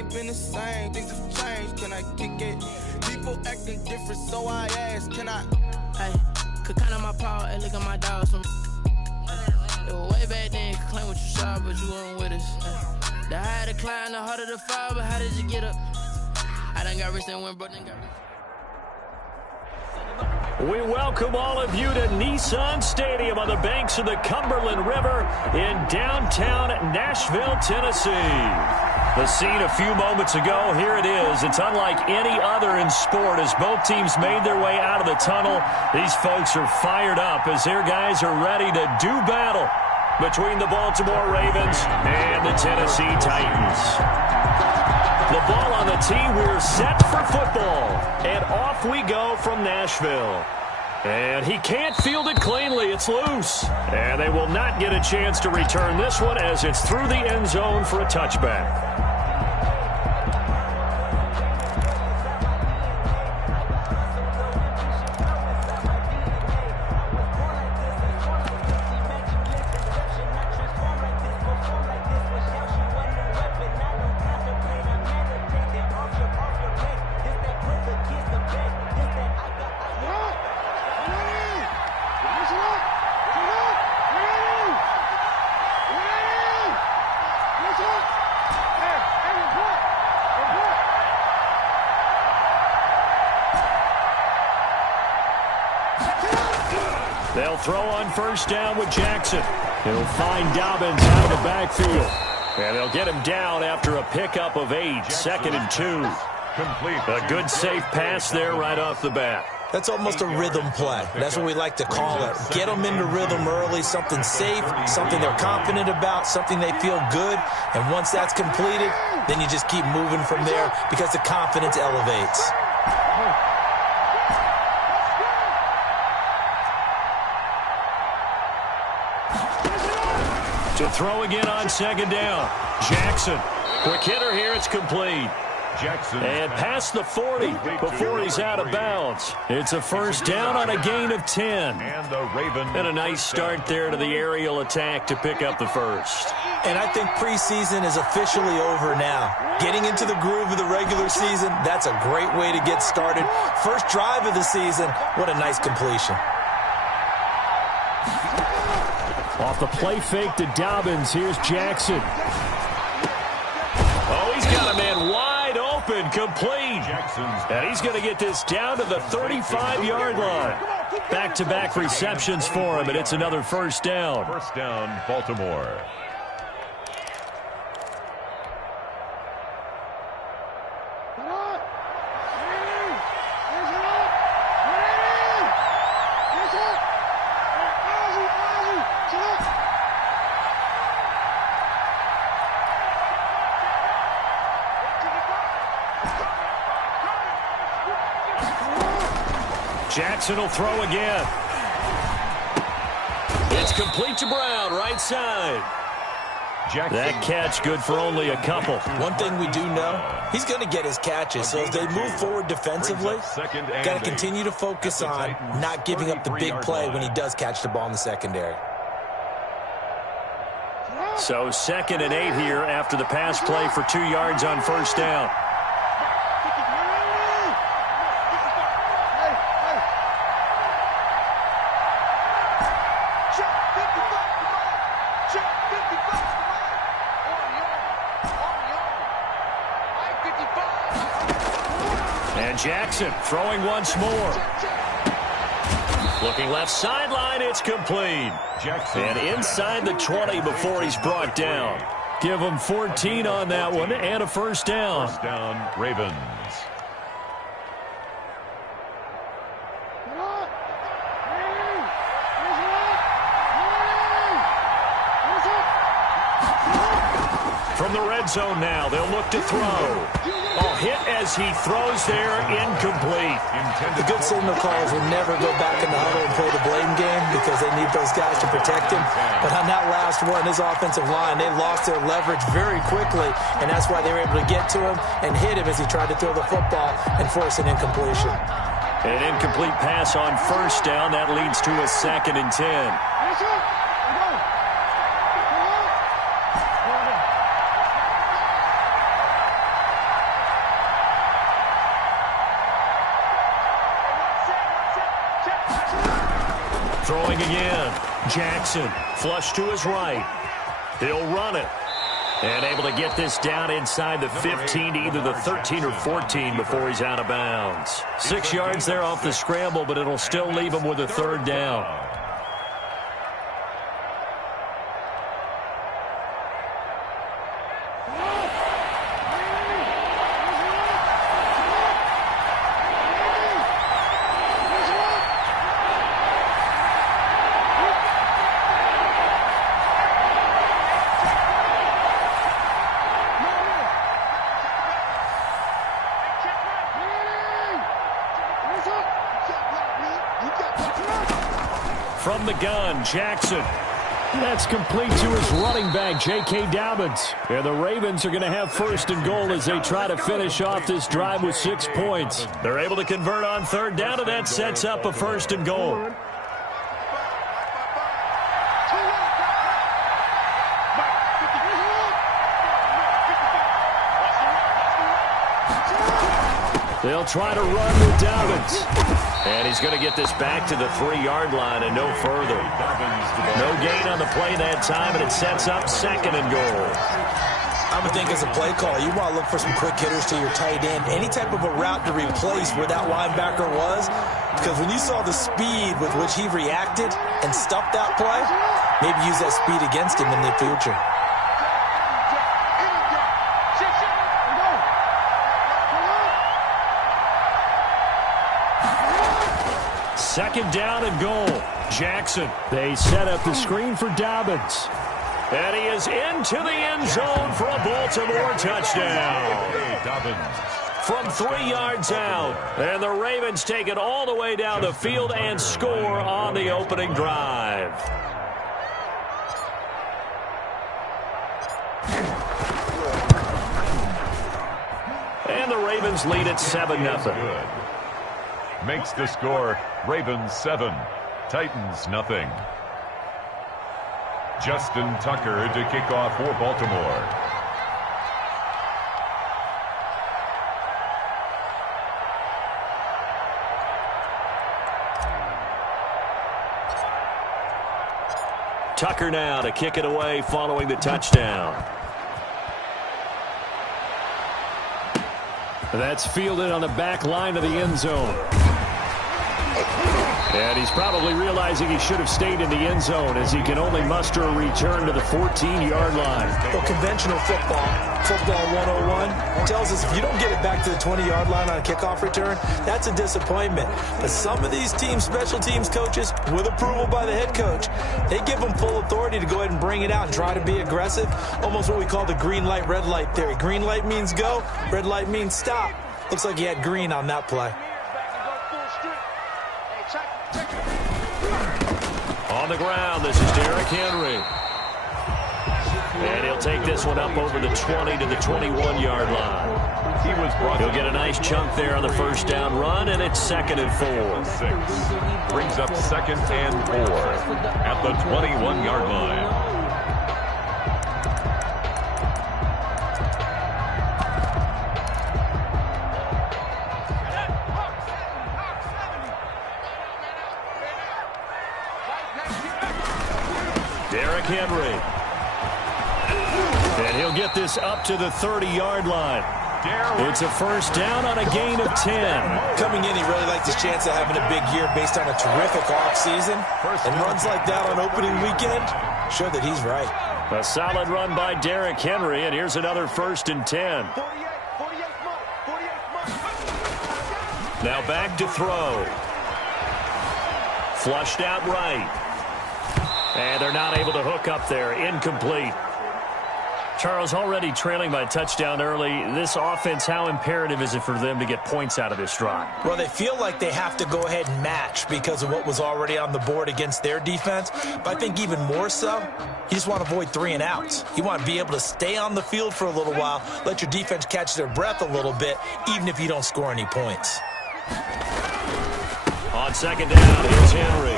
ain't been the same. Things have changed, can I kick it? People acting different, so I ask, can I? Hey, could count on my power, hey, look at my dogs. It was way back then, could claim what you saw, but you weren't with us. The higher the climb, the harder the fall, but how did you get up? I done got rich and went broke, then got rich. We welcome all of you to Nissan Stadium on the banks of the Cumberland River in downtown Nashville, Tennessee. The scene a few moments ago, here it is. It's unlike any other in sport as both teams made their way out of the tunnel. These folks are fired up as their guys are ready to do battle between the Baltimore Ravens and the Tennessee Titans. The ball on the tee, we're set for football. And off we go from Nashville. And he can't field it cleanly. It's loose. And they will not get a chance to return this one as it's through the end zone for a touchback. They'll throw on first down with Jackson. He'll find Dobbins out of the backfield. And they'll get him down after a pickup of 8, 2nd and 2. A good safe pass there right off the bat. That's almost a rhythm play. That's what we like to call it. Get them into rhythm early, something safe, something they're confident about, something they feel good. And once that's completed, then you just keep moving from there because the confidence elevates. To throw again on second down. Jackson. Quick hitter here. It's complete. Jackson. And past the 40 before he's out of bounds. It's a first down on a gain of 10. And a nice start there to the aerial attack to pick up the first. And I think preseason is officially over now. Getting into the groove of the regular season, that's a great way to get started. First drive of the season, what a nice completion. Off the play fake to Dobbins, here's Jackson. Oh, he's got a man wide open, complete. And he's going to get this down to the 35-yard line. Back-to-back receptions for him, and it's another first down. First down, Baltimore. Jackson will throw again. It's complete to Brown, right side. Jackson. That catch good for only a couple. One thing we do know, he's going to get his catches. So as they move forward defensively, got to continue to focus on not giving up the big play when he does catch the ball in the secondary. So 2nd and 8 here after the pass play for 2 yards on first down. Jackson throwing once more. Looking left sideline, it's complete. Jackson. And inside the 20 before he's brought down. Give him 14 on that one and a first down. First down, Ravens. From the red zone now, they'll look to throw. Oh, hit as he throws there, incomplete. The good signal calls will never go back in the huddle and play the blame game because they need those guys to protect him. But on that last one, his offensive line, they lost their leverage very quickly, and that's why they were able to get to him and hit him as he tried to throw the football and force an incompletion. An incomplete pass on first down. That leads to a 2nd and 10. Throwing again. Jackson, flush to his right. He'll run it. And able to get this down inside the 15 to either the 13 or 14 before he's out of bounds. 6 yards there off the scramble, but it'll still leave him with a third down. From the gun, Jackson. That's complete to his running back, J.K. Dobbins. And the Ravens are going to have first and goal as they try to finish off this drive with 6 points. They're able to convert on third down, and that sets up a first and goal. They'll try to run with Dobbins. And he's going to get this back to the 3-yard line and no further. No gain on the play that time, and it sets up second and goal. I would think as a play caller, you want to look for some quick hitters to your tight end. Any type of a route to replace where that linebacker was. Because when you saw the speed with which he reacted and stuffed that play, maybe use that speed against him in the future. Second down and goal. Jackson. They set up the screen for Dobbins. And he is into the end zone for a Baltimore touchdown. From 3 yards out. And the Ravens take it all the way down the field and score on the opening drive. And the Ravens lead at 7-0. Makes the score Ravens 7, Titans nothing. Justin Tucker to kick off for Baltimore. Tucker now to kick it away following the touchdown. That's fielded on the back line of the end zone. And he's probably realizing he should have stayed in the end zone as he can only muster a return to the 14-yard line. Well, conventional football 101, tells us if you don't get it back to the 20-yard line on a kickoff return, that's a disappointment. But some of these teams, special teams coaches, with approval by the head coach, they give them full authority to go ahead and bring it out and try to be aggressive. Almost what we call the green light, red light theory. Green light means go, red light means stop. Looks like he had green on that play. On the ground, this is Derrick Henry. And he'll take this one up over the 20 to the 21-yard line. He'll get a nice chunk there on the first down run, and it's 2nd and 4. 6 brings up 2nd and 4 at the 21-yard line. Derrick Henry. And he'll get this up to the 30-yard line. It's a first down on a gain of 10. Coming in, he really liked his chance of having a big year based on a terrific offseason. And runs like that on opening weekend, sure that he's right. A solid run by Derrick Henry, and here's another 1st and 10. Now back to throw. Flushed out right. And they're not able to hook up there. Incomplete. Charles, already trailing by a touchdown early. This offense, how imperative is it for them to get points out of this drive? Well, they feel like they have to go ahead and match because of what was already on the board against their defense. But I think even more so, you just want to avoid 3 and outs. You want to be able to stay on the field for a little while, let your defense catch their breath a little bit, even if you don't score any points. On 2nd down, here's Henry.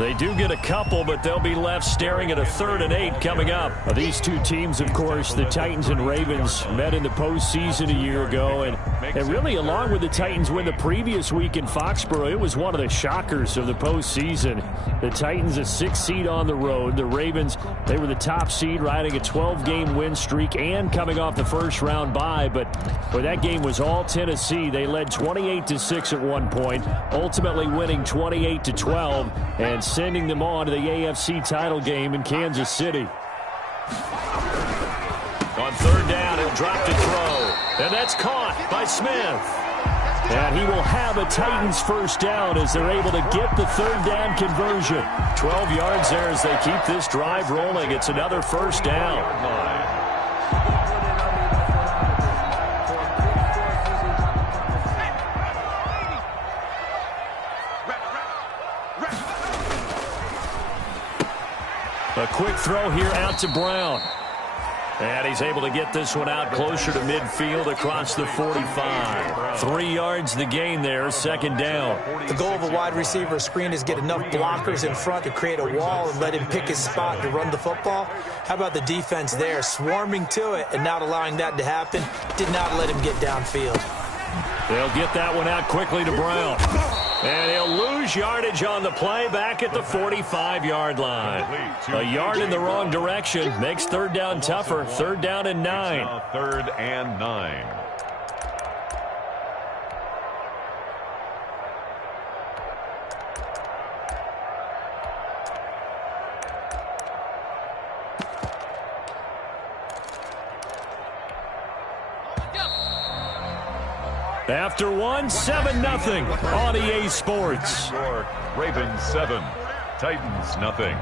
They do get a couple, but they'll be left staring at a 3rd and 8 coming up. These two teams, of course, the Titans and Ravens, met in the postseason a year ago. And really, along with the Titans win the previous week in Foxborough, it was one of the shockers of the postseason. The Titans, a 6th seed on the road. The Ravens, they were the top seed, riding a 12-game win streak and coming off the first-round bye. But boy, that game was all Tennessee. They led 28-6 at one point, ultimately winning 28-12 and sending them on to the AFC title game in Kansas City. On 3rd down, he'll drop to throw. And that's caught by Smith. And he will have a Titans first down as they're able to get the 3rd down conversion. 12 yards there as they keep this drive rolling. It's another first down. A quick throw here out to Brown. And he's able to get this one out closer to midfield across the 45. 3 yards the gain there, 2nd down. The goal of a wide receiver screen is get enough blockers in front to create a wall and let him pick his spot to run the football. How about the defense there, swarming to it and not allowing that to happen? Did not let him get downfield. They'll get that one out quickly to Brown. And he'll lose yardage on the play back at the 45-yard line. A yard in the wrong direction makes 3rd down tougher. 3rd down and 9. 3rd and 9. After one, 7-0 on EA Sports. Ravens 7, Titans nothing.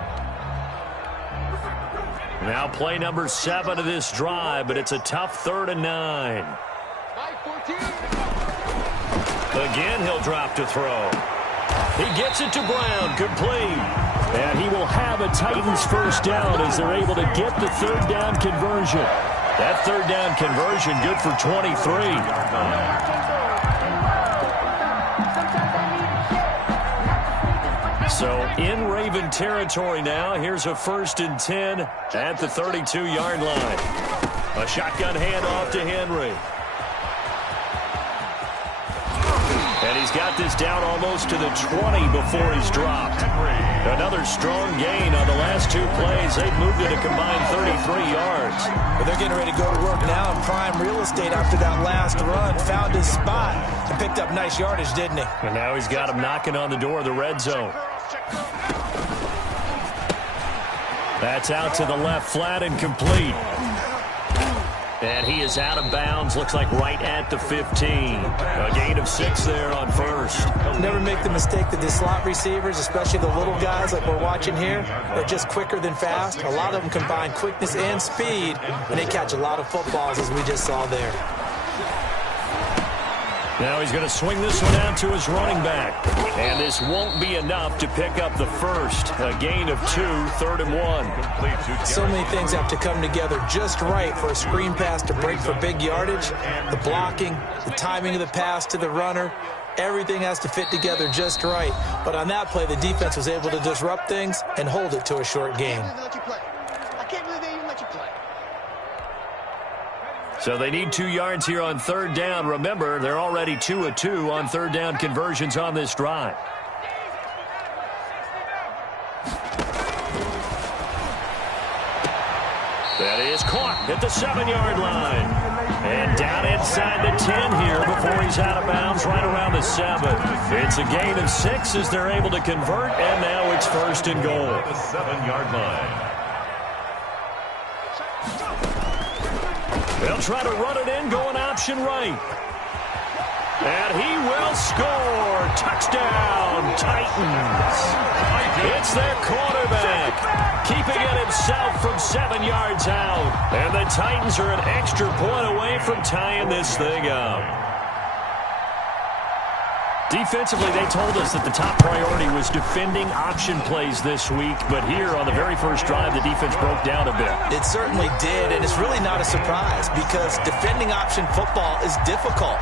Now play number 7 of this drive, but it's a tough 3rd and 9. Again, he'll drop to throw. He gets it to Brown, complete. And he will have a Titans first down as they're able to get the 3rd down conversion. That 3rd down conversion good for 23. So in Raven territory now. Here's a 1st and 10 at the 32-yard line. A shotgun handoff to Henry. And he's got this down almost to the 20 before he's dropped. Another strong gain on the last 2 plays. They've moved it a combined 33 yards. But they're getting ready to go to work now in prime real estate after that last run. Found his spot and picked up nice yardage, didn't he? And now he's got him knocking on the door of the red zone. That's out to the left flat and complete. And he is out of bounds, looks like right at the 15. A gain of 6 there on 1st. Never make the mistake that the slot receivers, especially the little guys like we're watching here, are just quicker than fast. A lot of them combine quickness and speed, and they catch a lot of footballs, as we just saw there. Now he's going to swing this one out to his running back. And this won't be enough to pick up the first. A gain of 2, 3rd and 1. So many things have to come together just right for a screen pass to break for big yardage. The blocking, the timing of the pass to the runner, everything has to fit together just right. But on that play, the defense was able to disrupt things and hold it to a short gain. So they need 2 yards here on 3rd down. Remember, they're already 2 of 2 on 3rd down conversions on this drive. That is caught at the 7-yard line. And down inside the 10 here before he's out of bounds right around the 7. It's a gain of 6 as they're able to convert, and now it's 1st and goal. The 7-yard line. They'll try to run it in, going option right. And he will score. Touchdown, Titans. It's their quarterback, keeping it himself from 7 yards out. And the Titans are an extra point away from tying this thing up. Defensively, they told us that the top priority was defending option plays this week, but here on the very first drive, the defense broke down a bit. It certainly did, and it's really not a surprise because defending option football is difficult.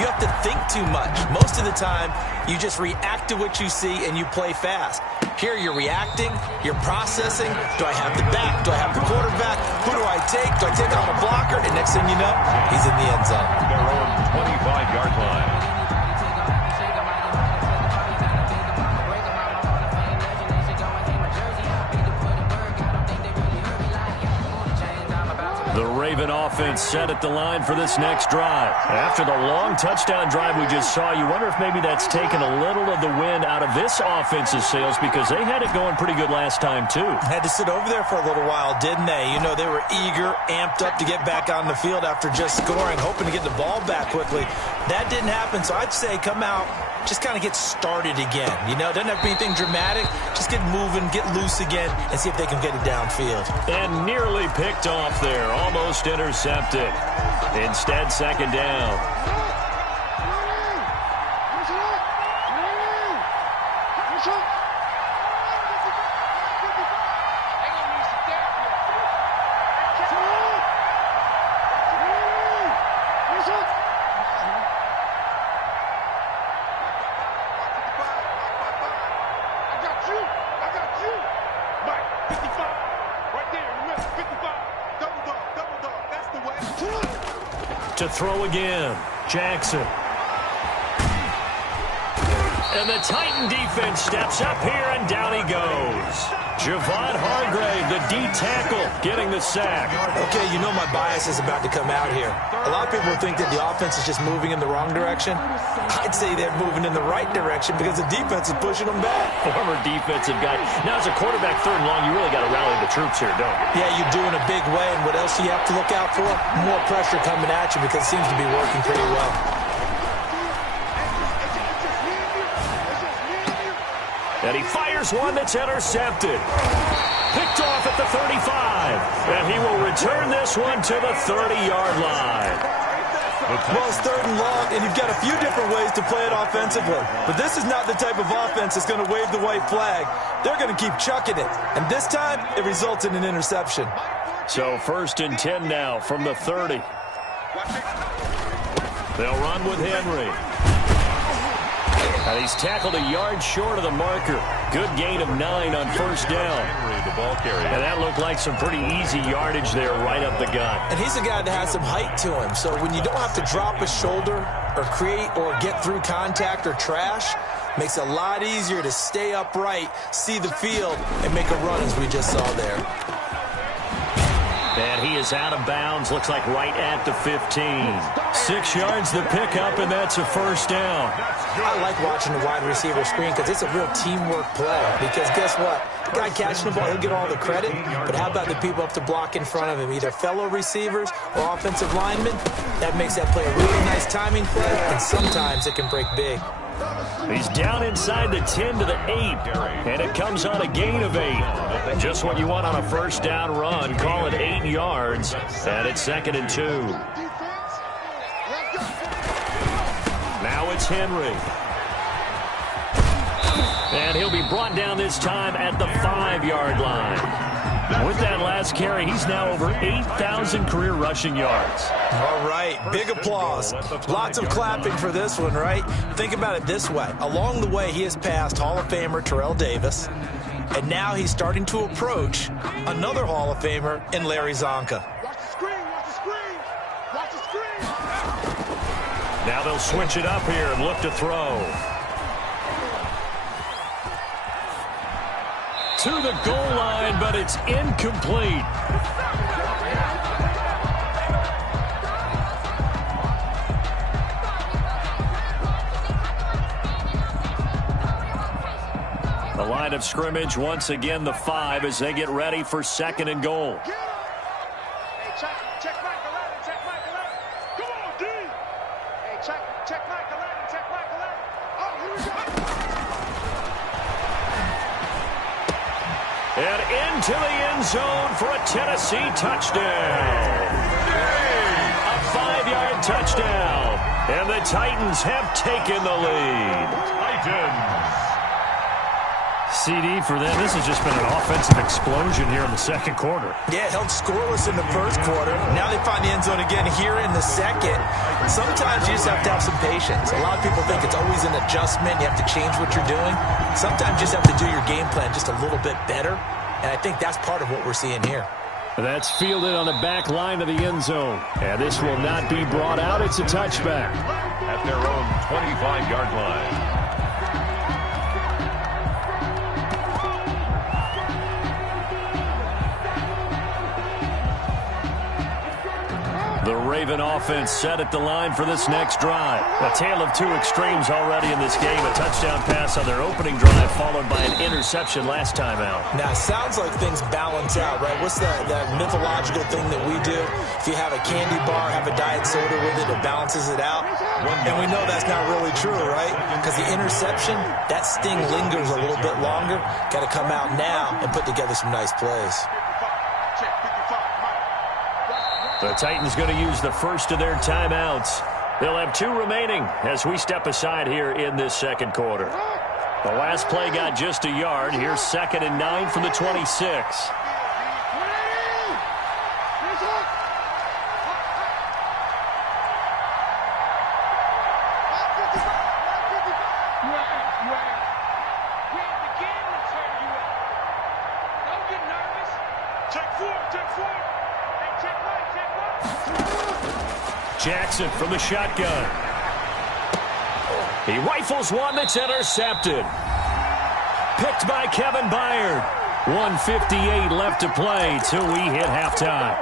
You have to think too much. Most of the time, you just react to what you see and you play fast. Here you're reacting, you're processing. Do I have the back? Do I have the quarterback? Who do I take? Do I take on a blocker? And next thing you know, he's in the end zone. Their own 25-yard line. The Raven offense set at the line for this next drive. After the long touchdown drive we just saw, you wonder if maybe that's taken a little of the wind out of this offense's sails because they had it going pretty good last time, too. Had to sit over there for a little while, didn't they? You know, they were eager, amped up to get back on the field after just scoring, hoping to get the ball back quickly. That didn't happen, so I'd say come out, just kind of get started again. You know, doesn't have to be anything dramatic. Just get moving, get loose again, and see if they can get it downfield. And nearly picked off there. Almost intercepted. Instead, second down. To throw again, Jackson. And the Titan defense steps up here, and down he goes. Javon Hargrave, the D tackle, getting the sack. Okay, you know my bias is about to come out here. A lot of people think that the offense is just moving in the wrong direction. I'd say they're moving in the right direction because the defense is pushing them back. Former defensive guy. Now, as a quarterback, third and long, you really got to rally the troops here, don't you? Yeah, you do in a big way, and what else do you have to look out for? More pressure coming at you because it seems to be working pretty well. And he fires one that's intercepted. Picked off at the 35. And he will return this one to the 30-yard line. Well, it's third and long, and you've got a few different ways to play it offensively. But this is not the type of offense that's going to wave the white flag. They're going to keep chucking it. And this time, it results in an interception. So 1st and 10 now from the 30. They'll run with Henry. And he's tackled a yard short of the marker. Good gain of 9 on first down. Henry, the ball carrier. And that looked like some pretty easy yardage there right up the gut. And he's a guy that has some height to him. So when you don't have to drop a shoulder or create or get through contact or trash, makes it a lot easier to stay upright, see the field, and make a run as we just saw there. And he is out of bounds, looks like right at the 15. 6 yards the pickup, and that's a first down. I like watching the wide receiver screen because it's a real teamwork play. Because guess what? The guy catching the ball, he'll get all the credit. But how about the people up to block in front of him, either fellow receivers or offensive linemen? That makes that play a really nice timing play, and sometimes it can break big. He's down inside the 10 to the 8, and it comes on a gain of 8. Just what you want on a first down run. Call it 8 yards, and it's 2nd and 2. Now it's Henry. And he'll be brought down this time at the 5-yard line. With that last carry, he's now over 8,000 career rushing yards. All right, big applause. Lots of clapping for this one, right? Think about it this way. Along the way, he has passed Hall of Famer Terrell Davis, and now he's starting to approach another Hall of Famer in Larry Zonka. Watch the screen, watch the screen, watch the screen. Now they'll switch it up here and look to throw. To the goal line, but it's incomplete. The line of scrimmage, once again, the 5 as they get ready for 2nd and goal. Hey, check Michael Allen, check Michael Allen. Come on, D. Hey, check Michael Allen, check Michael Allen. Oh, here we go. And into the end zone for a Tennessee touchdown. A 5-yard touchdown. And the Titans have taken the lead. Titans. CD for them. This has just been an offensive explosion here in the second quarter. Yeah, held scoreless in the first quarter. Now they find the end zone again here in the second. Sometimes you just have to have some patience. A lot of people think it's always an adjustment. You have to change what you're doing. Sometimes you just have to do your game plan just a little bit better. And I think that's part of what we're seeing here. That's fielded on the back line of the end zone. And this will not be brought out. It's a touchback. At their own 25-yard line. The Raven offense set at the line for this next drive. A tale of two extremes already in this game. A touchdown pass on their opening drive, followed by an interception last time out. Now, it sounds like things balance out, right? What's that mythological thing that we do? If you have a candy bar, have a diet soda with it, it balances it out. And we know that's not really true, right? Because the interception, that sting lingers a little bit longer. Got to come out now and put together some nice plays. The Titans going to use the first of their timeouts. They'll have two remaining as we step aside here in this second quarter. The last play got just a yard. Here's 2nd and 9 from the 26. Jackson from the shotgun. He rifles one that's intercepted. Picked by Kevin Byard. 1:58 left to play till we hit halftime.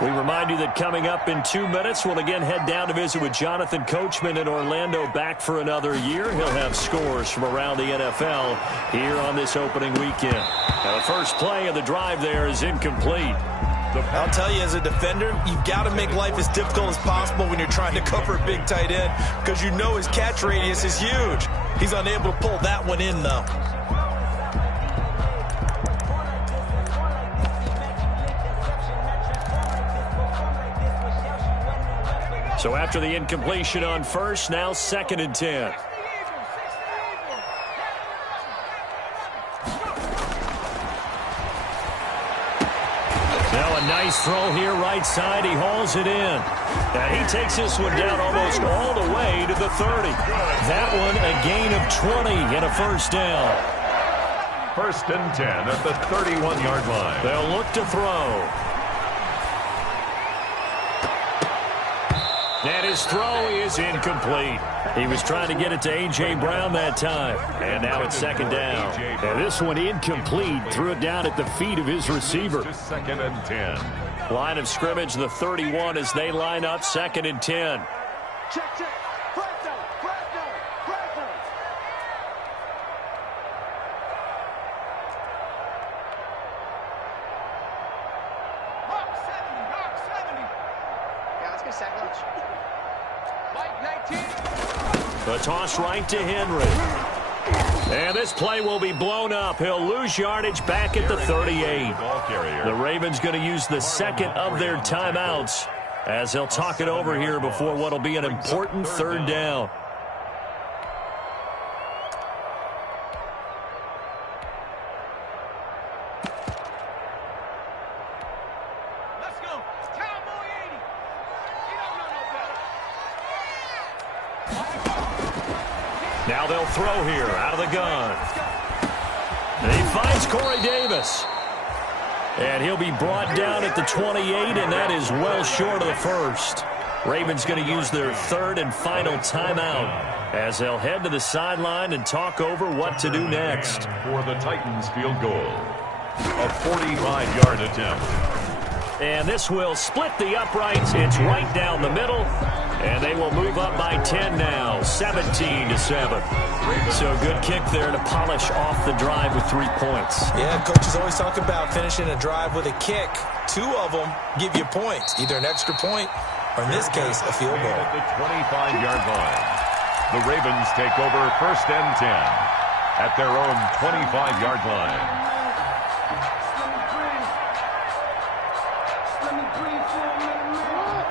We remind you that coming up in 2 minutes, we'll again head down to visit with Jonathan Coachman in Orlando, back for another year. He'll have scores from around the NFL here on this opening weekend. Now, the first play of the drive there is incomplete. I'll tell you, as a defender, you've got to make life as difficult as possible when you're trying to cover a big tight end, because you know his catch radius is huge. He's unable to pull that one in, though. So after the incompletion on first, now 2nd and 10. Now a nice throw here right side. He hauls it in. And he takes this one down almost all the way to the 30. That one a gain of 20 and a first down. 1st and 10 at the 31-yard line. They'll look to throw. And his throw is incomplete. He was trying to get it to A.J. Brown that time. And now it's 2nd down. And this one incomplete. Threw it down at the feet of his receiver. 2nd and 10. Line of scrimmage, the 31 as they line up, 2nd and 10. Check. Flag down. Mark 70. Yeah, let's get sack lunch. Mike 19. The toss right to Henry. And this play will be blown up. He'll lose yardage back at the 38. The Ravens going to use the 2nd of their timeouts as they'll talk it over here before what will be an important 3rd down. Let's go. Cowboy 80. You don't know no better. Now they'll throw here out of the gun. And he finds Corey Davis. And he'll be brought down at the 28, and that is well short of the first. Ravens going to use their 3rd and final timeout as they'll head to the sideline and talk over what to do next. For the Titans field goal, a 45-yard attempt. And this will split the uprights. It's right down the middle. And they will move up by 10 now, 17-7. So a good kick there to polish off the drive with 3 points. Yeah, coaches always talk about finishing a drive with a kick. 2 of them give you points, either an extra point or, in this case, a field goal. At the 25-yard line, the Ravens take over 1st and 10 at their own 25-yard line.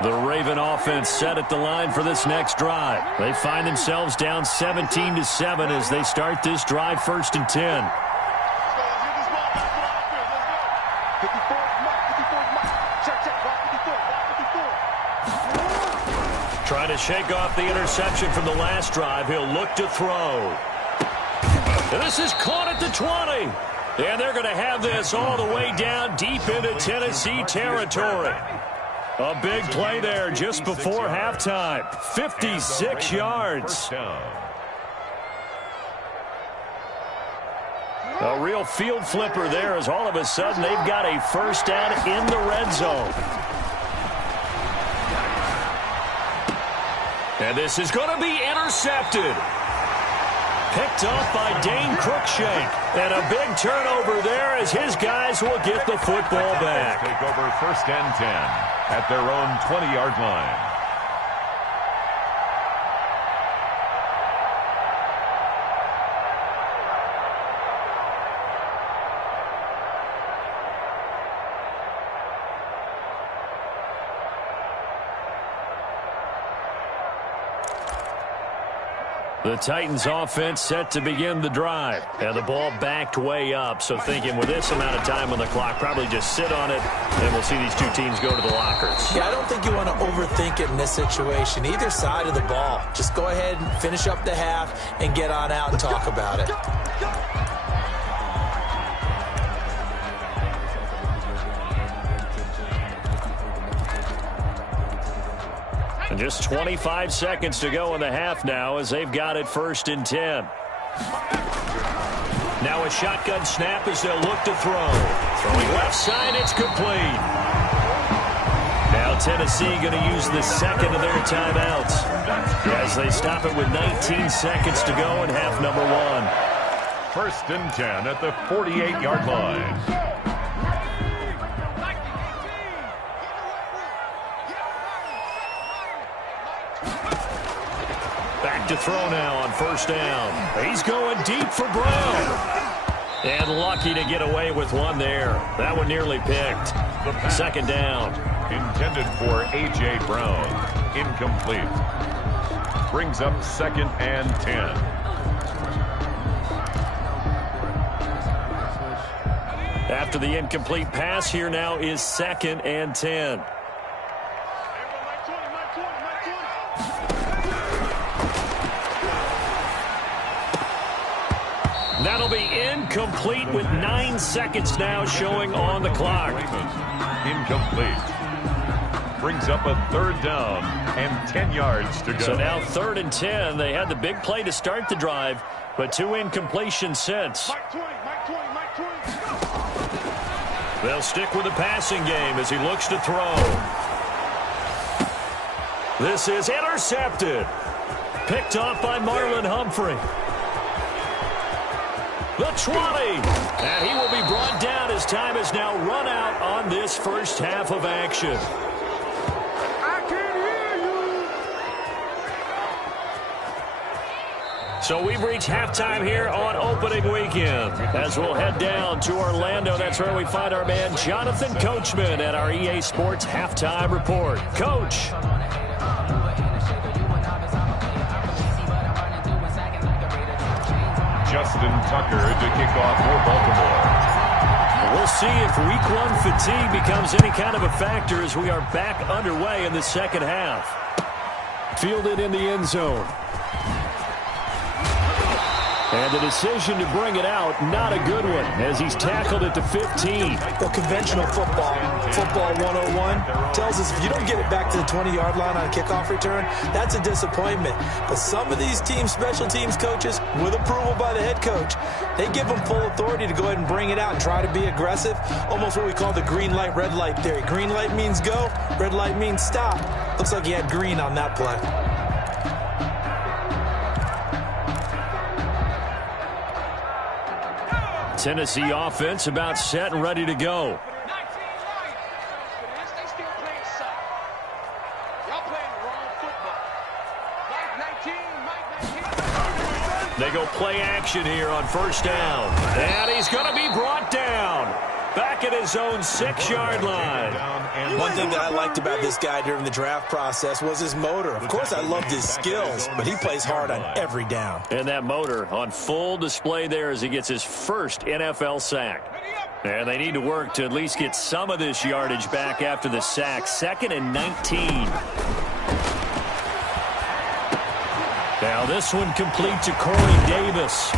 The Raven offense set at the line for this next drive. They find themselves down 17-7 as they start this drive, 1st and 10. Trying to shake off the interception from the last drive. He'll look to throw. And this is caught at the 20. And they're going to have this all the way down deep into Tennessee territory. A big play there just before halftime. 56 yards. A real field flipper there as all of a sudden they've got a first down in the red zone. And this is going to be intercepted. Picked off by Dane Cruikshank. And a big turnover there as his guys will get the football back. Take over 1st and 10 at their own 20-yard line. The Titans offense set to begin the drive. And the ball backed way up. So thinking with this amount of time on the clock, probably just sit on it, and we'll see these two teams go to the lockers. Yeah, I don't think you want to overthink it in this situation. Either side of the ball. Just go ahead and finish up the half and get on out and talk about it. And just 25 seconds to go in the half now as they've got it 1st and 10. Now a shotgun snap as they'll look to throw. Throwing left side, it's complete. Now Tennessee going to use the second of their timeouts as they stop it with 19 seconds to go in half number 1. 1st and 10 at the 48-yard line. Back to throw now on 1st down. He's going deep for Brown. And lucky to get away with one there. That one nearly picked. 2nd down. Intended for A.J. Brown. Incomplete. Brings up 2nd and 10. After the incomplete pass, here now is 2nd and 10. That'll be incomplete with 9 seconds now showing on the clock. Incomplete. Brings up a 3rd down and 10 yards to go. So now 3rd and 10. They had the big play to start the drive, but 2 incompletions since. They'll stick with the passing game as he looks to throw. This is intercepted. Picked off by Marlon Humphrey. The 20. And he will be brought down as time has now run out on this first half of action. I can hear you. So we've reached halftime here on opening weekend. As we'll head down to Orlando, that's where we find our man Jonathan Coachman at our EA Sports Halftime Report. Coach. Justin Tucker to kick off for Baltimore. We'll see if week 1 fatigue becomes any kind of a factor as we are back underway in the second half. Fielded in the end zone. And the decision to bring it out, not a good one, as he's tackled it to 15. Well, conventional football 101, tells us if you don't get it back to the 20-yard line on a kickoff return, that's a disappointment. But some of these teams, special teams coaches, with approval by the head coach, they give them full authority to go ahead and bring it out and try to be aggressive, almost what we call the green light, red light theory. Green light means go, red light means stop. Looks like he had green on that play. Tennessee offense about set and ready to go. They go play action here on 1st down. And he's going to be brought down. Back back at his own 6-yard line. One thing that I liked about this guy during the draft process was his motor. Of course, I loved his skills, but he plays hard on every down. And that motor on full display there as he gets his first NFL sack. And they need to work to at least get some of this yardage back after the sack. 2nd and 19. Now this one complete to Corey Davis.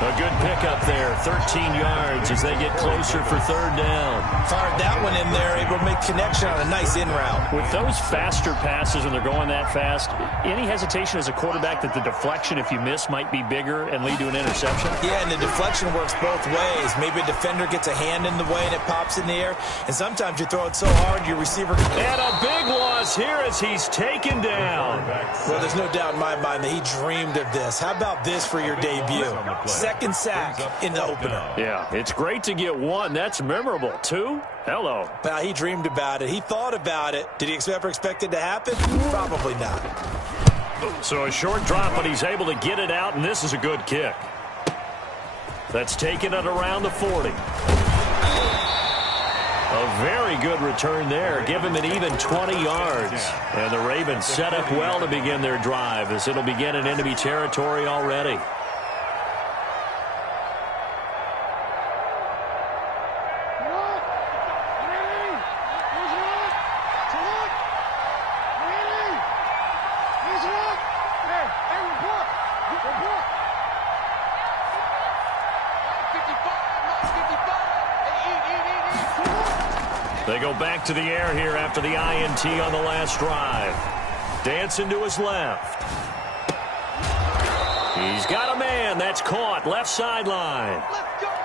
A good pickup there, 13 yards as they get closer for 3rd down. Fired that one in there, able to make connection on a nice in route. With those faster passes when they're going that fast, any hesitation as a quarterback that the deflection, if you miss, might be bigger and lead to an interception? Yeah, and the deflection works both ways. Maybe a defender gets a hand in the way and it pops in the air, and sometimes you throw it so hard your receiver... And a big loss here as he's taken down. Well, there's no doubt in my mind that he dreamed of this. How about this for your debut? 2nd sack in the opener. Yeah, it's great to get 1. That's memorable. 2? Hello. Well, he dreamed about it. He thought about it. Did he ever expect it to happen? Probably not. So a short drop, but he's able to get it out, and this is a good kick. That's taken at around the 40. A very good return there. Give him an even 20 yards. And the Ravens set up well to begin their drive as it'll begin in enemy territory already. They go back to the air here after the INT on the last drive. Dancing to his left. He's got a man. That's caught. Left sideline.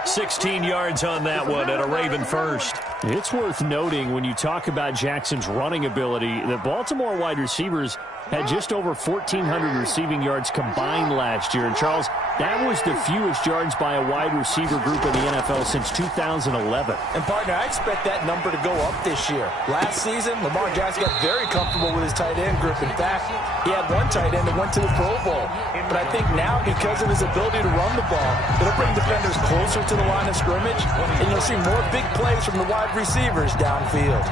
16 yards on that one and a Raven first. It's worth noting when you talk about Jackson's running ability that Baltimore wide receivers had just over 1,400 receiving yards combined last year. And, Charles, that was the fewest yards by a wide receiver group in the NFL since 2011. And, partner, I expect that number to go up this year. Last season, Lamar Jackson got very comfortable with his tight end group. In fact, he had one tight end that went to the Pro Bowl. But I think now, because of his ability to run the ball, it'll bring defenders closer to the line of scrimmage, and you'll see more big plays from the wide receivers downfield.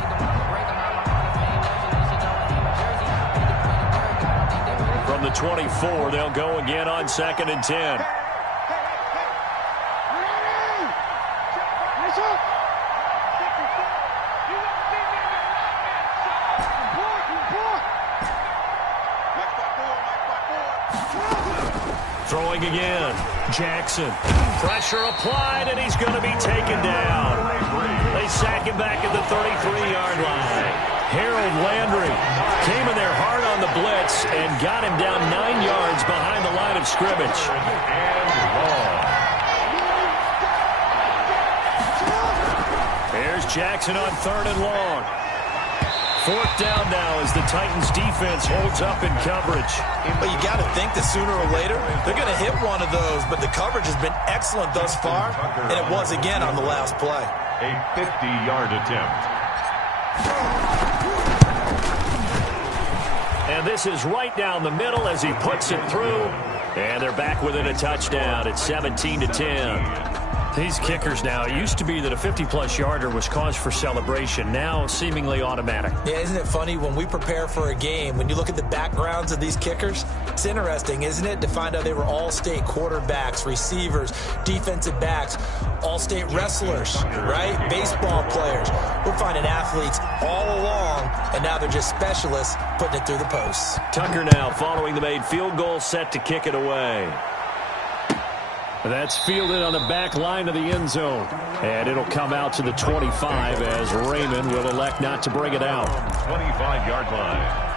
From the 24, they'll go again on 2nd and 10. Throwing again. Jackson. Pressure applied, and he's going to be taken down. They sack him back at the 33-yard line. Harold Landry came in there hard on the blitz and got him down 9 yards behind the line of scrimmage. Here's Jackson on 3rd and long. 4th down now as the Titans defense holds up in coverage. But you got to think that sooner or later they're going to hit one of those, but the coverage has been excellent thus far, and it was again on the last play. A 50-yard attempt. And this is right down the middle as he puts it through. And they're back within a touchdown at 17-10. These kickers now, it used to be that a 50-plus yarder was cause for celebration. Now seemingly automatic. Yeah, isn't it funny when we prepare for a game, when you look at the backgrounds of these kickers, it's interesting, isn't it, to find out they were all-state quarterbacks, receivers, defensive backs, all-state wrestlers, right? Baseball players. We're finding athletes all along, and now they're just specialists putting it through the posts. Tucker now following the made field goal, set to kick it away. That's fielded on the back line of the end zone. And it'll come out to the 25 as Raymond will elect not to bring it out. 25-yard line.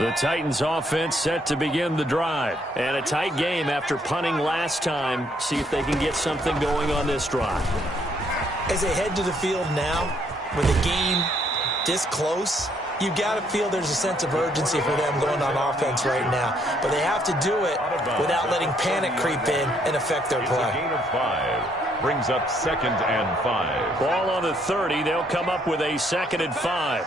The Titans offense set to begin the drive. And a tight game after punting last time. See if they can get something going on this drive. As they head to the field now, with the game this close, you've got to feel there's a sense of urgency for them going on offense right now. But they have to do it without letting panic creep in and affect their play. It's a gain of 5. Brings up 2nd and 5. Ball on the 30. They'll come up with a 2nd and 5.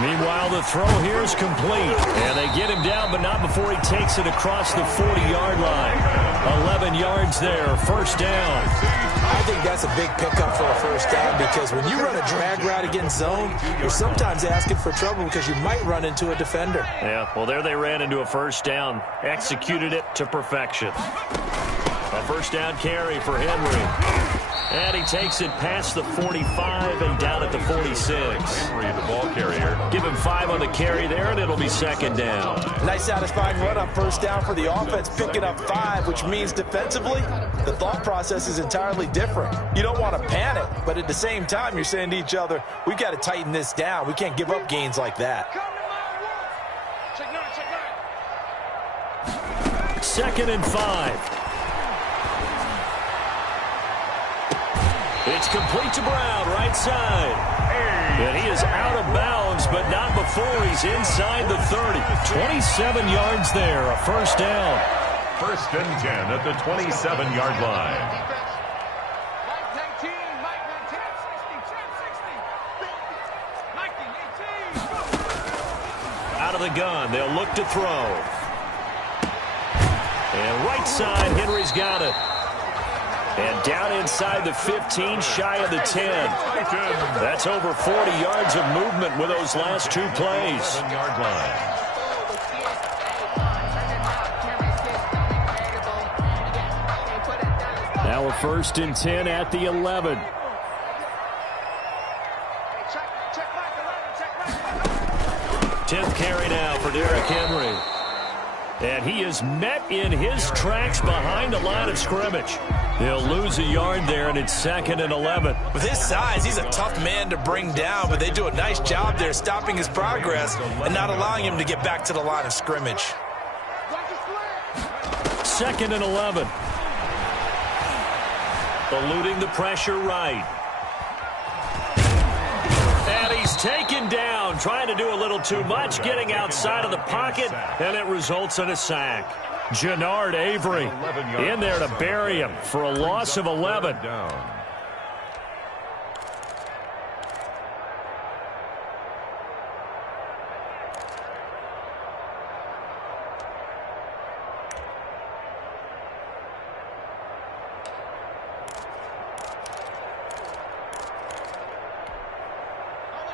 Meanwhile, the throw here is complete. And they get him down, but not before he takes it across the 40-yard line. 11 yards there, first down. I think that's a big pickup for a first down because when you run a drag route against zone, you're sometimes asking for trouble because you might run into a defender. Yeah, well, there they ran into a first down. Executed it to perfection. A first down carry for Henry. And he takes it past the 45 and down at the 46. Henry, the ball carrier. Give him 5 on the carry there, and it'll be 2nd down. Nice satisfying run on first down for the offense, picking up 5, which means defensively, the thought process is entirely different. You don't want to panic, but at the same time, you're saying to each other, we've got to tighten this down. We can't give up gains like that. Second and 5. It's complete to Brown, right side. And he is out of bounds, but not before he's inside the 30. 27 yards there, a first down. 1st and 10 at the 27-yard line. Out of the gun, they'll look to throw. And right side, Henry's got it. And down inside the 15, shy of the 10. That's over 40 yards of movement with those last 2 plays. 7-yard line. Now a 1st and 10 at the 11. Tenth carry now for Derrick Henry. And he is met in his tracks behind the line of scrimmage. He'll lose a yard there, and it's 2nd and 11. With his size, he's a tough man to bring down, but they do a nice job there stopping his progress and not allowing him to get back to the line of scrimmage. 2nd and 11. Eluding the pressure right. And he's taken down, trying to do a little too much, getting outside of the pocket, and it results in a sack. Jannard Avery in there to bury him for a loss of 11.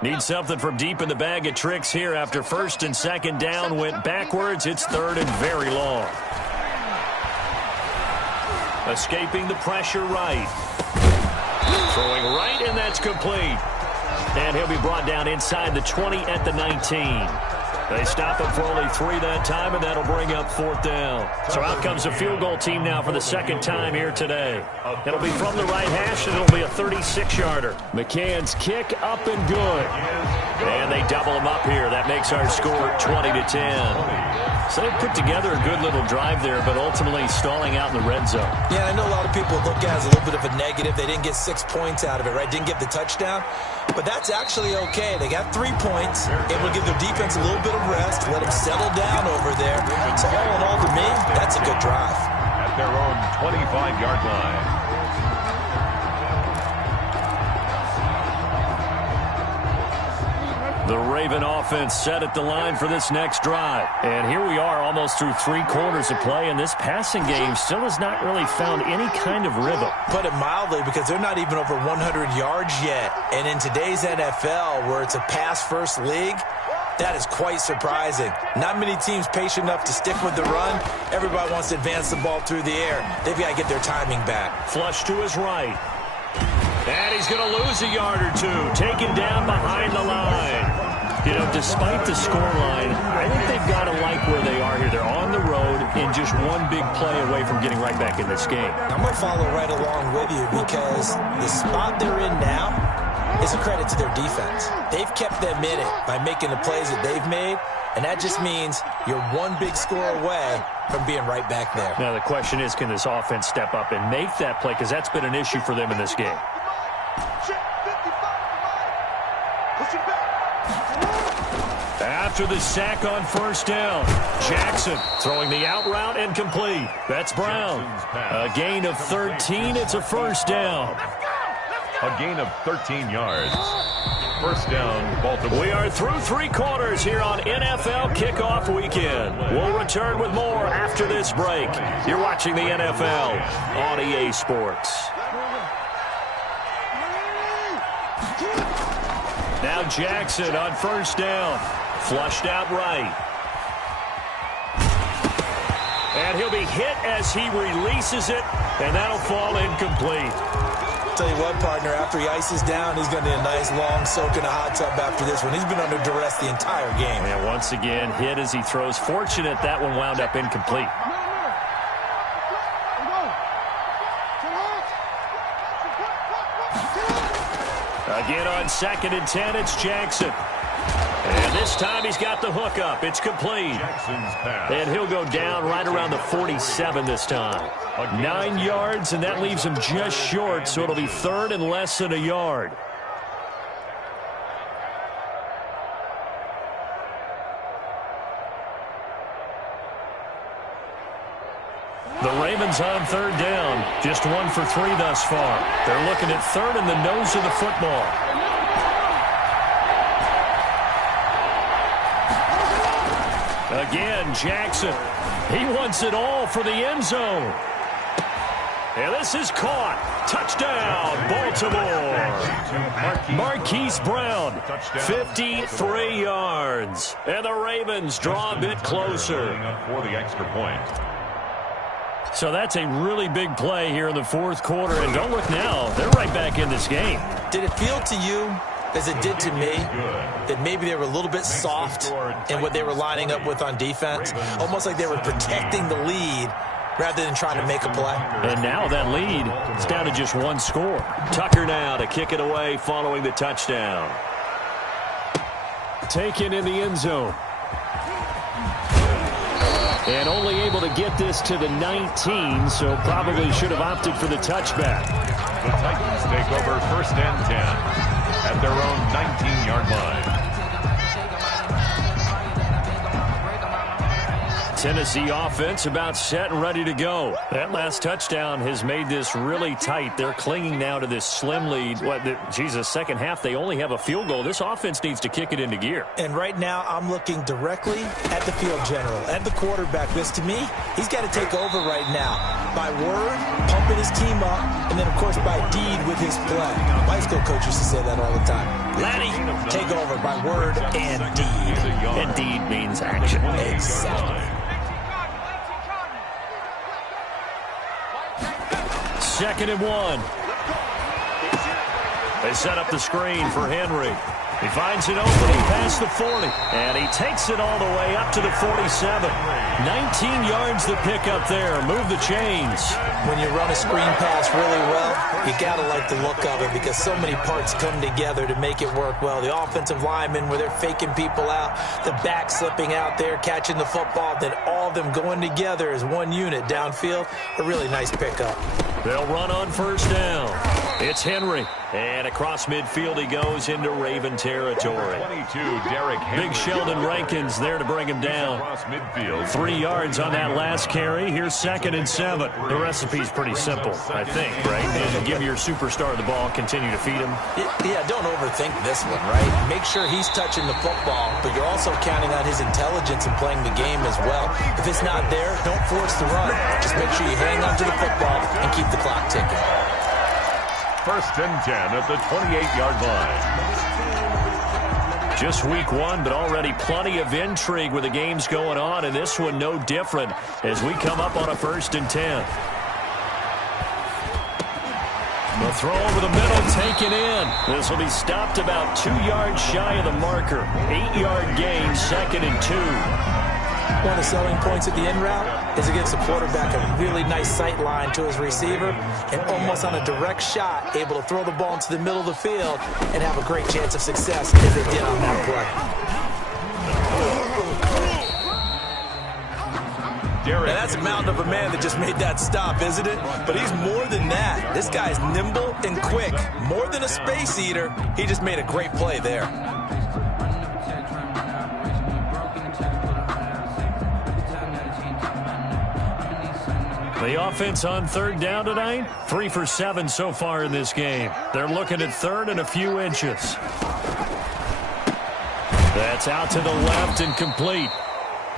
Need something from deep in the bag of tricks here after 1st and 2nd down went backwards. It's 3rd and very long. Escaping the pressure right. Throwing right, and that's complete. And he'll be brought down inside the 20 at the 19. They stop him for only 3 that time, and that'll bring up 4th down. So out comes a field goal team now for the 2nd time here today. It'll be from the right hash, and it'll be a 36-yarder. McCann's kick up and good. And they double him up here. That makes our score 20-10. So they put together a good little drive there, but ultimately stalling out in the red zone. Yeah, I know a lot of people look at it as a little bit of a negative. They didn't get 6 points out of it, right? Didn't get the touchdown. But that's actually okay. They got 3 points, able to give their defense a little bit of rest, let them settle down over there. So all in all, to me, that's a good drive. At their own 25-yard line. The Raven offense set at the line for this next drive. And here we are almost through 3 quarters of play, and this passing game still has not really found any kind of rhythm. Put it mildly, because they're not even over 100 yards yet. And in today's NFL, where it's a pass-first league, that is quite surprising. Not many teams patient enough to stick with the run. Everybody wants to advance the ball through the air. They've got to get their timing back. Flush to his right. And he's going to lose a yard or 2. Taken down behind the line. You know, despite the scoreline, I think they've got to like where they are here. They're on the road and just one big play away from getting right back in this game. I'm going to follow right along with you because the spot they're in now, is a credit to their defense. They've kept them in it by making the plays that they've made, and that just means you're one big score away from being right back there. Now the question is, can this offense step up and make that play? Because that's been an issue for them in this game. After the sack on first down, Jackson throwing the out route and complete. That's Brown. A gain of 13. It's a first down. A gain of 13 yards. First down, Baltimore. We are through 3 quarters here on NFL Kickoff Weekend. We'll return with more after this break. You're watching the NFL on EA Sports. Now Jackson on first down. Flushed out right. And he'll be hit as he releases it, and that'll fall incomplete. Tell you what, partner, after he ices down, he's going to need a nice long soak in a hot tub after this one. He's been under duress the entire game. And once again, hit as he throws. Fortunate that one wound up incomplete. Again on 2nd and 10, it's Jackson. And this time he's got the hook up. It's complete. And he'll go down right around the 47 this time. 9 yards, and that leaves him just short, so it'll be 3rd and less than a yard. The Ravens on 3rd down. Just 1 for 3 thus far. They're looking at 3rd in the nose of the football. Again, Jackson. He wants it all for the end zone. And this is caught. Touchdown, Baltimore. Marquise Brown, 53 yards. And the Ravens draw a bit closer. For the extra point. So that's a really big play here in the 4th quarter. And don't look now. They're right back in this game. Did it feel to you, as it did to me, that maybe they were a little bit soft in what they were lining up with on defense? Almost like they were protecting the lead rather than trying to make a play. And now that lead is down to just 1 score. Tucker now to kick it away following the touchdown. Taken in the end zone. And only able to get this to the 19, so probably should have opted for the touchback. The Titans take over 1st and 10 at their own 19-yard line. Tennessee offense about set and ready to go. That last touchdown has made this really tight. They're clinging now to this slim lead. Second half, they only have a field goal. This offense needs to kick it into gear. And right now, I'm looking directly at the field general, at the quarterback. Because to me, he's got to take over right now. By word, pumping his team up, and then, of course, by deed with his play. My high school coach used to say that all the time. Laddie, take over by word and deed. And deed means action. Exactly. 2nd and 1. They set up the screen for Henry. He finds an opening past the 40, and he takes it all the way up to the 47. 19 yards to pick up there. Move the chains. When you run a screen pass really well, you got to like the look of it because so many parts come together to make it work well. The offensive linemen, where they're faking people out, the back slipping out there, catching the football, then all of them going together as one unit downfield. A really nice pickup. They'll run on 1st down. It's Henry. And across midfield he goes into Raven territory. 22, Derrick Henry. Big Sheldon Rankins there to bring him down. Across midfield. 3 yards on that last carry. Here's 2nd and 7. The recipe's pretty simple, I think, right? And give your superstar the ball, continue to feed him. Yeah, don't overthink this one, right? Make sure he's touching the football, but you're also counting on his intelligence and playing the game as well. If it's not there, don't force the run. Just make sure you hang on to the football and keep the clock ticking. 1st and 10 at the 28-yard line. Just week 1, but already plenty of intrigue with the games going on, and this one no different as we come up on a 1st and 10. The throw over the middle, taken in. This will be stopped about 2 yards shy of the marker. 8-yard gain, 2nd and 2. one of the selling points at the in route is it gives the quarterback a really nice sight line to his receiver and almost on a direct shot, able to throw the ball into the middle of the field and have a great chance of success as they did on that play. Now that's a mountain of a man that just made that stop, isn't it? But he's more than that. This guy's nimble and quick. More than a space eater, he just made a great play there. The offense on third down tonight, 3 for 7 so far in this game. They're looking at third and a few inches. That's out to the left and complete.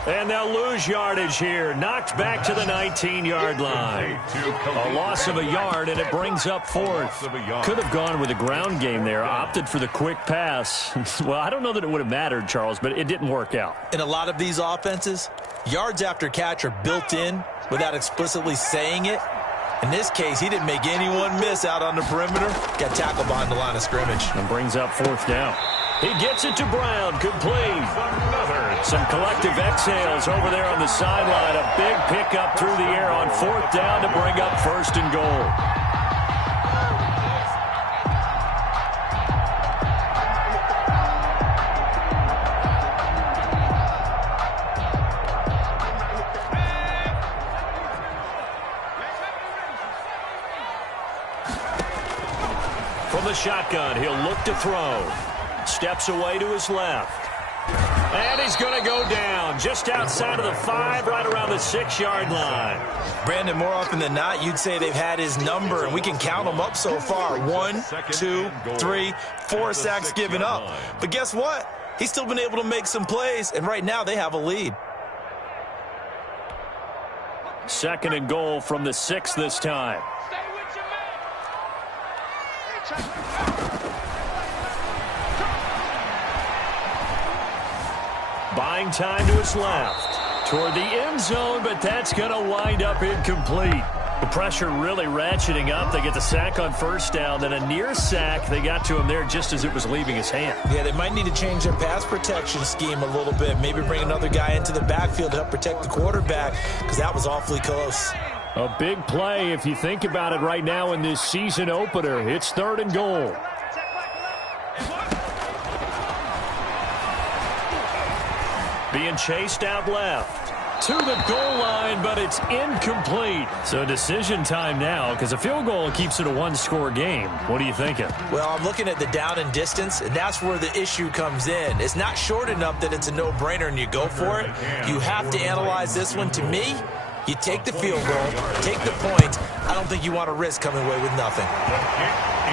And they'll lose yardage here. Knocked back to the 19-yard line. A loss of a yard, and it brings up fourth. Could have gone with a ground game there. Opted for the quick pass. Well, I don't know that it would have mattered, Charles, but it didn't work out. In a lot of these offenses, yards after catch are built in without explicitly saying it. In this case, he didn't make anyone miss out on the perimeter. Got tackled behind the line of scrimmage. And brings up fourth down. He gets it to Brown, complete. Some collective exhales over there on the sideline. A big pickup through the air on fourth down to bring up first and goal. From the shotgun, he'll look to throw. Steps away to his left. And he's going to go down just outside of the 5, right around the 6-yard line. Brandon, more often than not, you'd say they've had his number, and we can count them up so far. 1, 2, 3, 4 sacks given up. But guess what? He's still been able to make some plays, and right now they have a lead. Second and goal from the 6 this time. Buying time to his left. Toward the end zone, but that's going to wind up incomplete. The pressure really ratcheting up. They get the sack on first down, then a near sack. They got to him there just as it was leaving his hand. Yeah, they might need to change their pass protection scheme a little bit. Maybe bring another guy into the backfield to help protect the quarterback, because that was awfully close. A big play if you think about it right now in this season opener. It's third and goal. Being chased out left to the goal line, but it's incomplete. So decision time now, because a field goal keeps it a one-score game. What are you thinking? Well, I'm looking at the down and distance, and that's where the issue comes in. It's not short enough that it's a no-brainer and you go for it. You have to analyze this one. To me, you take the field goal, take the point. I don't think you want to risk coming away with nothing.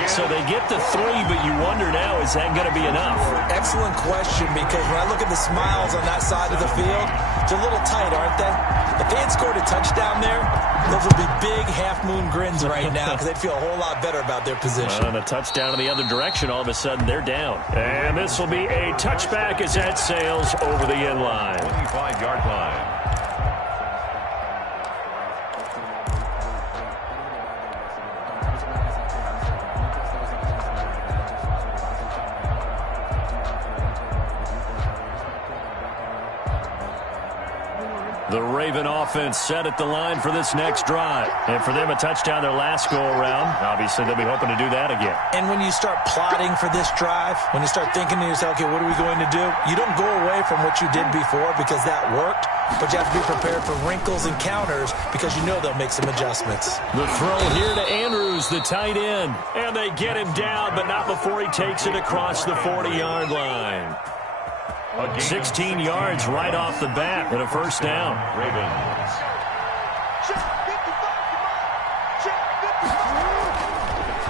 So they get the 3, but you wonder now, is that going to be enough? Excellent question, because when I look at the smiles on that side of the field, they're a little tight, aren't they? If they had scored a touchdown there, those would be big half-moon grins right now, because they'd feel a whole lot better about their position. And a touchdown in the other direction, all of a sudden they're down. And this will be a touchback as that sails over the end line. 25-yard line. The Raven offense set at the line for this next drive. And for them, a touchdown their last go-around. Obviously, they'll be hoping to do that again. And when you start plotting for this drive, when you start thinking to yourself, okay, what are we going to do? You don't go away from what you did before because that worked, but you have to be prepared for wrinkles and counters because you know they'll make some adjustments. The throw here to Andrews, the tight end. And they get him down, but not before he takes it across the 40-yard line. 16 yards right off the bat and a first down. Ravens.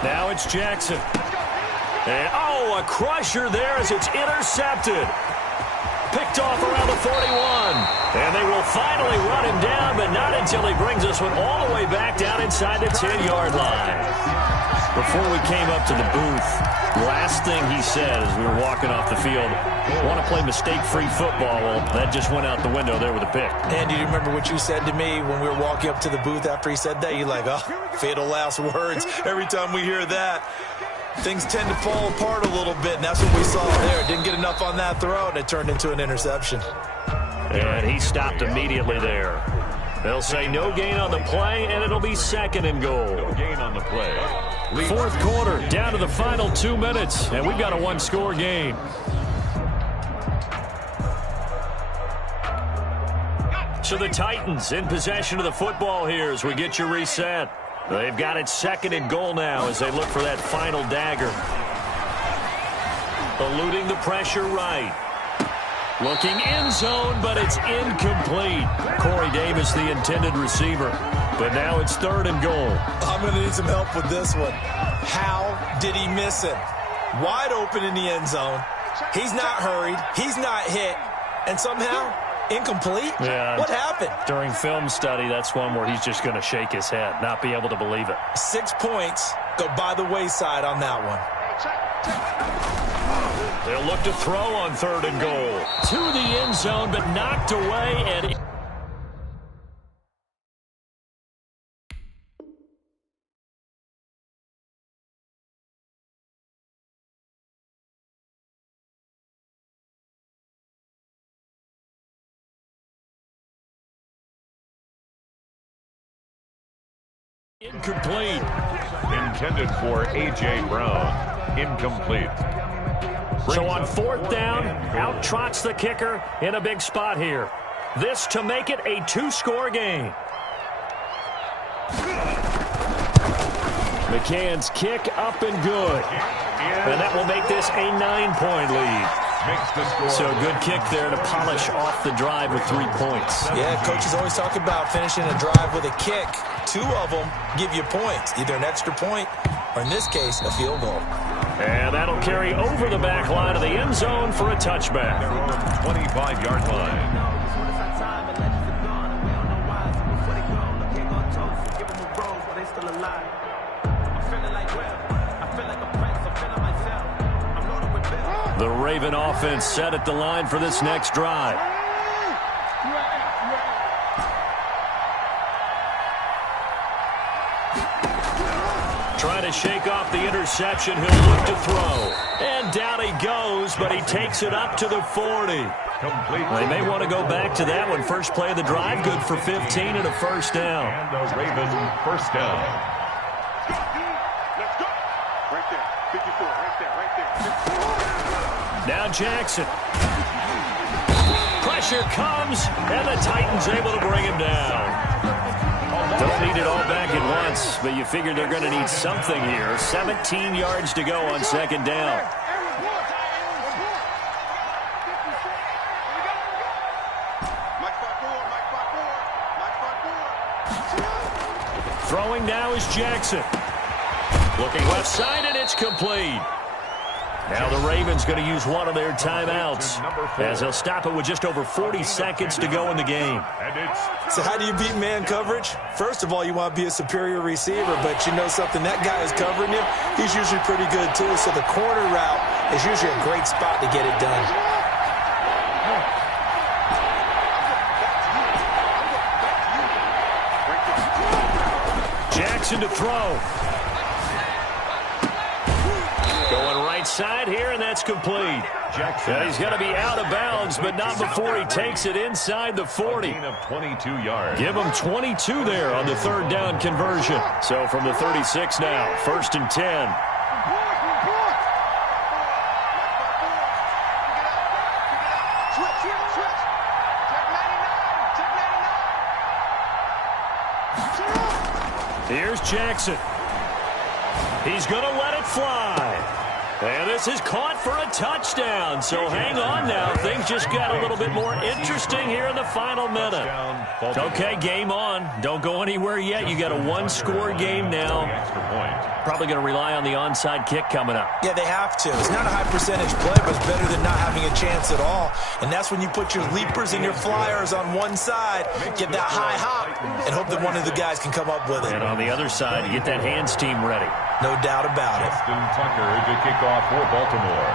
Now it's Jackson. And, a crusher there as it's intercepted. Picked off around the 41. And they will finally run him down, but not until he brings us one all the way back down inside the 10-yard line. Before we came up to the booth, last thing he said as we were walking off the field, want to play mistake-free football. Well, that just went out the window there with a pick. And do you remember what you said to me when we were walking up to the booth after he said that? You're like, oh, fatal last words. Every time we hear that, things tend to fall apart a little bit, and that's what we saw there. Didn't get enough on that throw, and it turned into an interception. And he stopped immediately there. They'll say no gain on the play, and it'll be 2nd and goal. No gain on the play. 4th quarter, down to the final 2 minutes, and we've got a one-score game. So the Titans in possession of the football here as we get your reset. They've got it 2nd and goal now as they look for that final dagger. Eluding the pressure right. Looking end zone, but it's incomplete. Corey Davis, the intended receiver. But now it's 3rd and goal. I'm going to need some help with this one. How did he miss it? Wide open in the end zone. He's not hurried. He's not hit. And somehow, incomplete? Yeah. What happened? During film study, that's one where he's just going to shake his head, not be able to believe it. 6 points go by the wayside on that one. They'll look to throw on 3rd and goal. To the end zone, but knocked away. And incomplete. Intended for A.J. Brown. Incomplete. So on 4th down, out trots the kicker in a big spot here. This to make it a 2-score game. McCann's kick up and good. And that will make this a 9-point lead. So good kick there to polish off the drive with 3 points. Yeah, coaches always talk about finishing a drive with a kick. 2 of them give you points, either an extra point or, in this case, a field goal. And that'll carry over the back line of the end zone for a touchback. 25-yard line. The Raven offense set at the line for this next drive. Trying to shake off the interception. He'll look to throw. And down he goes, but he takes it up to the 40. They may want to go back to that one. First play of the drive, good for 15 and a first down. And the Ravens first down. Let's go. Right there. 54. Right there. Right there. Now Jackson. Pressure comes, and the Titans able to bring him down. Don't need it all back at once, but you figure they're going to need something here. 17 yards to go on 2nd down. Throwing now is Jackson. Looking left side, and it's complete. Now the Ravens going to use one of their timeouts as they'll stop it with just over 40 seconds to go in the game. So how do you beat man coverage? First of all, you want to be a superior receiver, but you know something, that guy is covering you. He's usually pretty good too, so the corner route is usually a great spot to get it done. Jackson to throw. Going right side here, and that's complete. And he's going to be out of bounds, but not before he takes it inside the 40. Of 22 yards. Give him 22 there on the 3rd down conversion. So from the 36 now, 1st and 10. Here's Jackson. He's going to let it fly. And this is caught for a touchdown. So hang on now. Things just got a little bit more interesting here in the final minute. Okay, game on. Don't go anywhere yet. You got a 1-score game now. Probably going to rely on the onside kick coming up. Yeah, they have to. It's not a high percentage play, but it's better than not having a chance at all. And that's when you put your leapers and your flyers on one side, get that high hop, and hope that one of the guys can come up with it. And on the other side, you get that hands team ready. No doubt about it. Justin Tucker to kick off for Baltimore.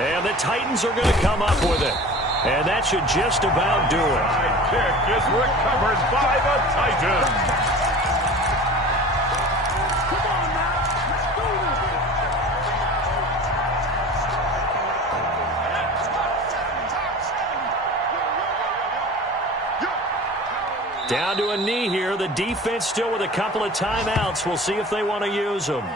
And the Titans are going to come up with it. And that should just about do it. Kick is recovered by the Titans. Down to a knee here. The defense still with a couple of timeouts. We'll see if they want to use them.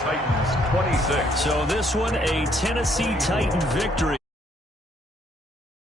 Titans 26. So this one, a Tennessee Titan victory.